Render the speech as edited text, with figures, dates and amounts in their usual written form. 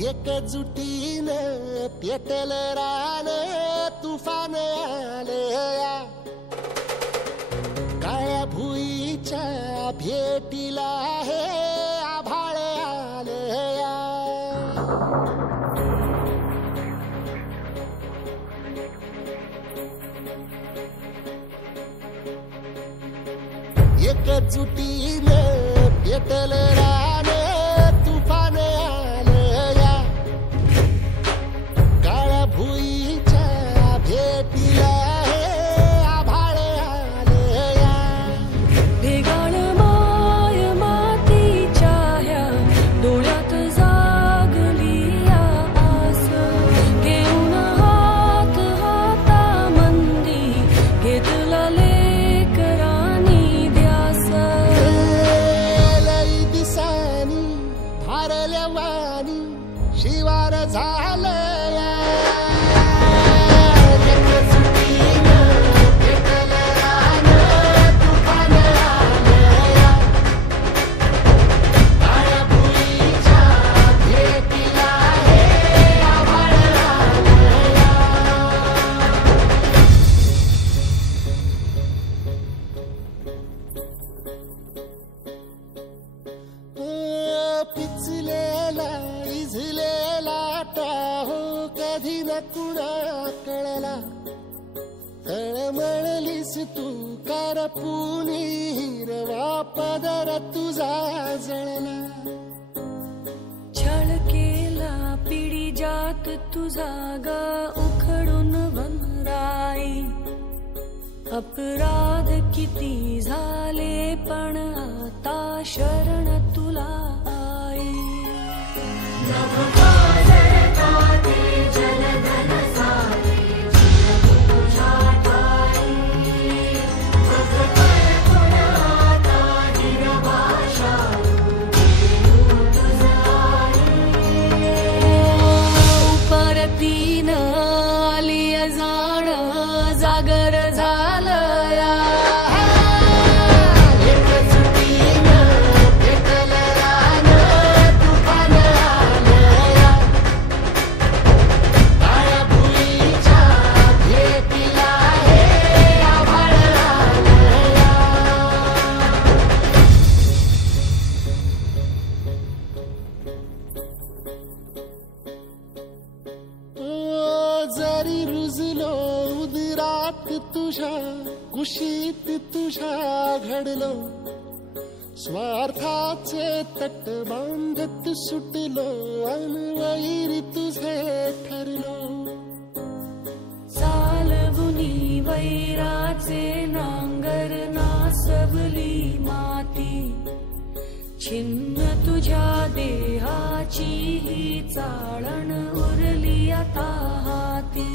एकजुटीने पेटल रान तुफान आलया काळ्या भुईच्या भेटीला हे आभाळ आलया एकजुटीने पेटल रान तुफान आलया काळ्या भुईच्या भेटीला हे आभाळ आलया भेगाळ माय मातीच्या ह्या डोळ्यात जागली आस घेऊन हात हातामंदी घेतला लेकरानी ध्यास लई दिसानी भारल्या वाणी शिवार झालया एकजुटीने पेटल रान तुफान आलया काळ्या भुईच्या भेटीला हे आभाळ आलया पिचलेला इझलेला टाहो कधी न कुणा कळला तळमळलीस तू करपुनी हिरवा पदर तुझा जळला छळ केला पिढी जात तुझा ग उखडून वनराई अपराध किती झाले पण आता शरण तुला आई परतीन आली जाण जागर झालया एकजुटीने पेटल रान तुफान आलया काळ्या भुईच्या भेटीला हे आभाळ आलया जरी रुजलो उदरात तुझ्या कुशीत तुझ्या घडलो स्वार्थाचे तट बांधत सुटलो अनवैरी तुझे ठरलो चालवुनी वैराचे नांगर नासवली माती छिन्न तुझ्या देहाची ही चाळण उरली आता हाती